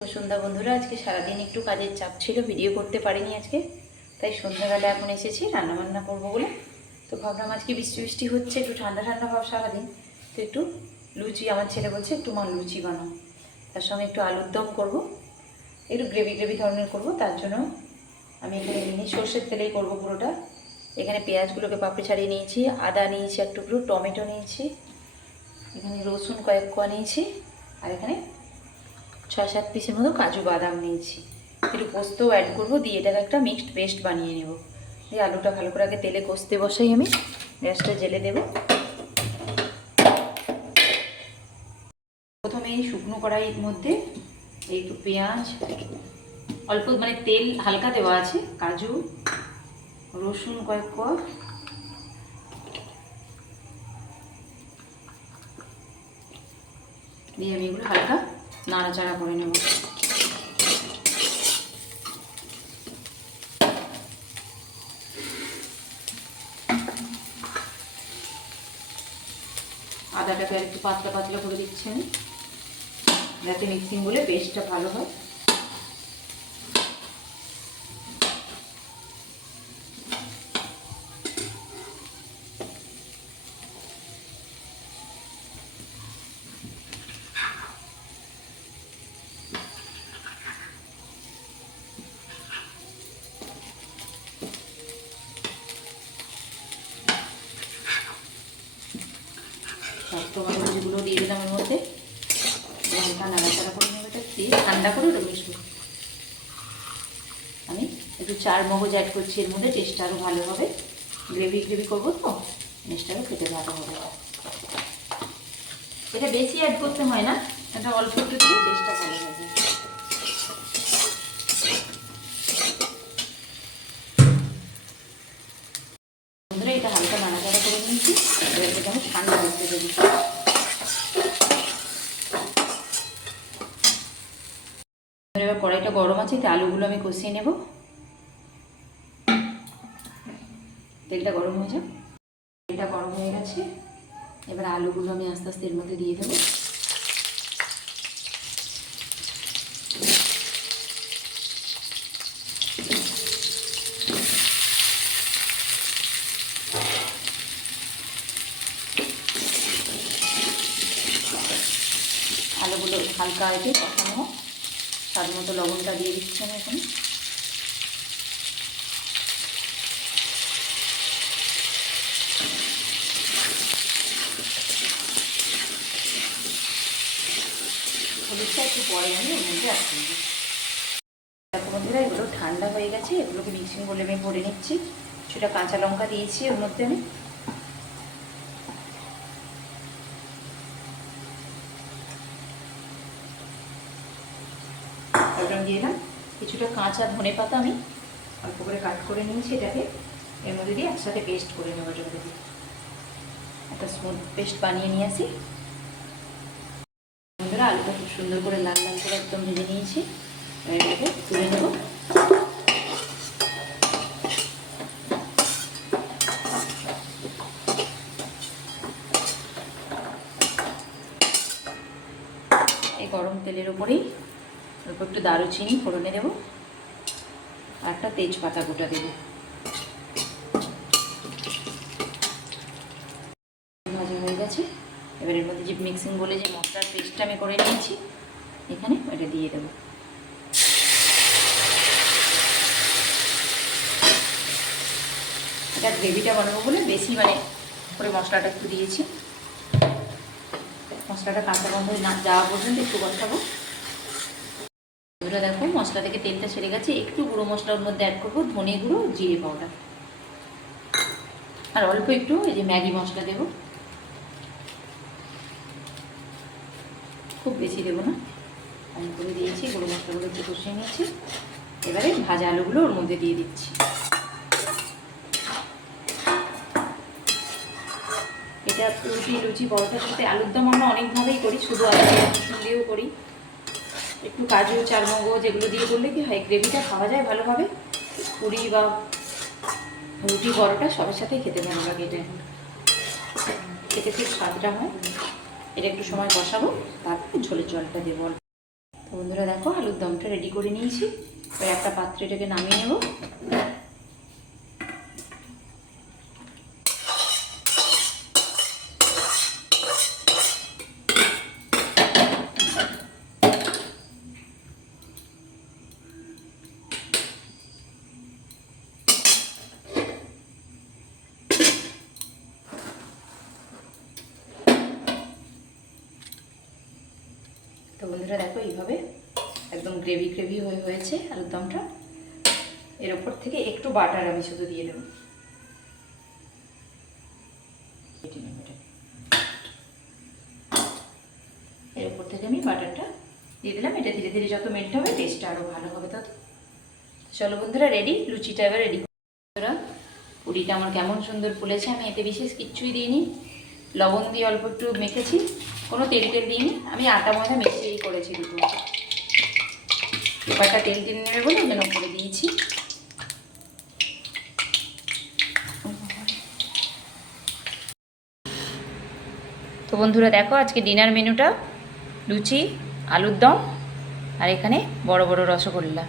সন্ধ্যা বন্ধুরা, আজকে সারাদিন একটু কাজের চাপ ছিল, ভিডিও করতে পারিনি আজকে। তাই সন্ধ্যাবেলা এখন এসেছি রান্নাবান্না করবো বলে। তো ভাবলাম আজকে বৃষ্টি বৃষ্টি হচ্ছে, একটু ঠান্ডা ঠান্ডা ভাব সারাদিন, তো একটু লুচি, আমার ছেলে বলছে একটু মা লুচি বানাও, তার সঙ্গে একটু আলুর দম করবো, একটু গ্রেভি গ্রেভি ধরনের করবো। তার জন্য আমি এখানে নিয়ে সর্ষের তেলেই করবো পুরোটা। এখানে পেঁয়াজগুলোকে পাপড়ি ছাড়িয়ে নিয়েছি, আদা নিয়েছি এক টুকরো, টমেটো নিয়েছি, এখানে রসুন কয়েক কোয়া নিয়েছি, আর এখানে 6-7 পিসের মতো কাজু বাদাম নিয়েছি। একটু পোস্তও অ্যাড করবো, দিয়ে এটাকে একটা মিক্সড পেস্ট বানিয়ে নেব। দিয়ে আলুটা ভালো করে আগে তেলে কষতে বসাই, আমি গ্যাসটা জেলে দেব। প্রথমে এই শুকনো কড়াইয়ের মধ্যে একটু পেঁয়াজ, অল্প মানে তেল হালকা দেওয়া আছে, কাজু, রসুন কয়েক কোয়া, দিয়ে আমি এগুলো হালকা নাড়াচাড়া করে নেব। আদাটাকে আর একটু পাতলা পাতলা করে দিচ্ছি আমি, যাতে মিক্সিং বলে পেস্টটা ভালো হয়। শক্ত মশলাগুলো দিয়ে দিলাম এর মধ্যে, হালকা নাড়াচাড়া করে নেবে, এটা দিয়ে ঠান্ডা করে ওটা মিশবো। আমি একটু চার মগজ অ্যাড করছি এর মধ্যে, টেস্টটা আরও ভালো হবে। গ্রেভি গ্রেভি করবো তো, জিনিসটারও খেতে ভালো হবে। এটা বেশি অ্যাড করতে হয় না, এটা অল্প একটু দিলে টেস্টটা ভালো হবে। বন্ধুরা, এটা হালকা নাড়াচাড়া করে নিয়েছি, এবার এটা আমি ঠান্ডা করতে দেবো। এবার কড়াইটা গরম আছে, তাই আলুগুলো আমি কষিয়ে নেব। তেলটা গরম হয়ে যাক, তেলটা গরম হয়ে গেছে। এবার আলুগুলো আমি আস্তে আস্তে এর মধ্যে দিয়ে দেবো। আলুগুলো হালকা আছে কষানো হোক, স্বাদ মতো লবণটা দিয়ে দিচ্ছি আমি এখন। হলুদটা একটু পরে আমি ওর মধ্যে অ্যাড করবো। দেখো বন্ধুরা, এগুলো ঠান্ডা হয়ে গেছে, এগুলোকে মিক্সিং বলে আমি ভরে নিচ্ছি। সেটা কাঁচা লঙ্কা দিয়েছি ওর মধ্যে আমি, তারপর দিয়ে দিলাম কিছুটা কাঁচা ধনে পাতা, আমি অল্প করে কাট করে নিয়েছি, এটাকে এর মধ্যে দিয়ে একসাথে পেস্ট করে নেবো। এটার মধ্যে একটা স্মুথ পেস্ট বানিয়ে নিয়ে আসি। বন্ধুরা, আলুটা খুব সুন্দর করে লাল লাল করে একদম ভেজে নিয়েছি, এটাকে তুলে নেব। এই গরম তেলের উপরেই অল্প একটু দারুচিনি ফোড়নে দেবো, আর একটা তেজপাতা গোটা দেবো। ভাজা হয়ে গেছে, এবার এর মধ্যে যে মিক্সিং বলে যে মশলার পেস্টটা আমি করে নিয়েছি, এখানে এটা দিয়ে দেবো। এটা গ্রেভিটা বানাবো বলে বেশি মানে করে মশলাটা একটু দিয়েছি। মশলাটা কাঁচা গন্ধ না যাওয়া পর্যন্ত একটু কষাবো। এগুলো দেখো মশলা থেকে তেলটা ছেড়ে গেছে, একটু গুঁড়ো মশলা ওর মধ্যে অ্যাড করবো, ধনে গুঁড়ো, জিরে পাউডার, আর অল্প একটু এই যে ম্যাগি মশলা দেবো, খুব বেশি দেবো না, আমি করে দিয়েছি। গুঁড়ো মশলাগুলো একটু কষিয়ে নিয়েছি, এবারে ভাজা আলুগুলো ওর মধ্যে দিয়ে দিচ্ছি। এটা রুটি, লুচি, পরোটার সাথে আলুর দম আমরা অনেকভাবেই করি, শুধু আলু দিয়েও করি, একটু কাজু, চারমগজ এগুলো দিয়ে করলে কি হয়, গ্রেভিটা খাওয়া যায় ভালোভাবে। পুরি বা রুটি, পরোটা সবার সাথেই খেতে ভালো লাগে, এটা খেতে খুব স্বাদটা হয়। এটা একটু সময় বসাবো, তারপর ঝোলের জলটা দেবো। তো বন্ধুরা দেখো আলুর দমটা রেডি করে নিয়েছি। এবার একটা পাত্রে এটাকে নামিয়ে নেব। তো বন্ধুরা দেখো এইভাবে একদম গ্রেভি গ্রেভি হয়েছে আলুর দমটা। এর ওপর থেকে একটু বাটার আমি শুধু দিয়ে দেবো। এর ওপর থেকে আমি বাটারটা দিয়ে দিলাম। এটা ধীরে ধীরে যত মেল্ট হবে টেস্টটা আরও ভালো হবে তত। চলো বন্ধুরা রেডি, লুচিটা এবার রেডি। বন্ধুরা পুরিটা আমার কেমন সুন্দর ফুলেছে। আমি এতে বিশেষ কিচ্ছুই দিইনি, লবণ দিয়ে অল্প একটু মেখেছি, কোনো তেল টেল দিইনি। আমি আটা ময়দা মিশিয়েই করেছি দুটো। ব্যাপারটা তেল টেনে নেবে বলে ওই জন্য করে দিয়েছি। তো বন্ধুরা দেখো আজকে ডিনার মেনুটা লুচি, আলুর দম আর এখানে বড় বড় রসগোল্লা।